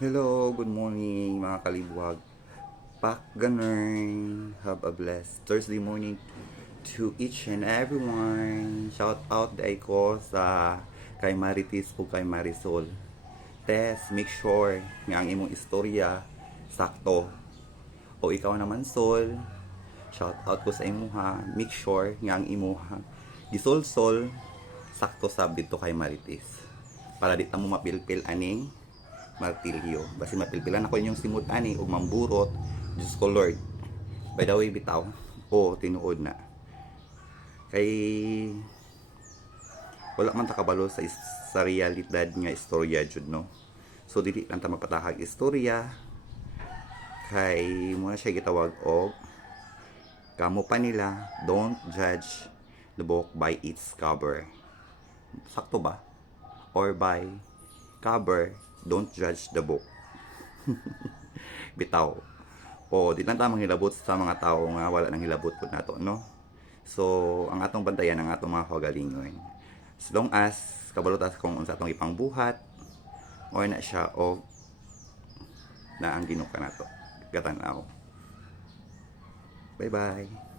Hello, good morning mga kaliwag. Pak ganern. Have a blessed Thursday morning to each and everyone. Shout out day ko sa kay Maritis o kay Marisol. Tess, make sure nga ang imong istorya sakto. O ikaw naman Sol, shout out ko sa imuha. Make sure nga ang imuha gisol-sol sakto sabit to kay Maritis. Para di ta mo mapilpil aning martilyo. Basi mapilpilan ako inyong simut ani ug mamburot. Diyos ko Lord. By the way bitaw, tinuod na. Kay wala man ta kabalo sa realidad nga istorya jud no. So dili lang ta mapatahag istorya kay mo na siya gitawag og kamo pa nila, don't judge the book by its cover. Sakto ba? Or by cover, don't judge the book. Bitaw. Di lang tamang hilabot sa mga tao nga wala nang hilabot po nato, no? So, ang atong bantayan ang atong mga kagalingon. As long as kabalutas kung unsa atong ipang buhat or na siya o na ang ginuka nato. Gatan ako. Bye-bye.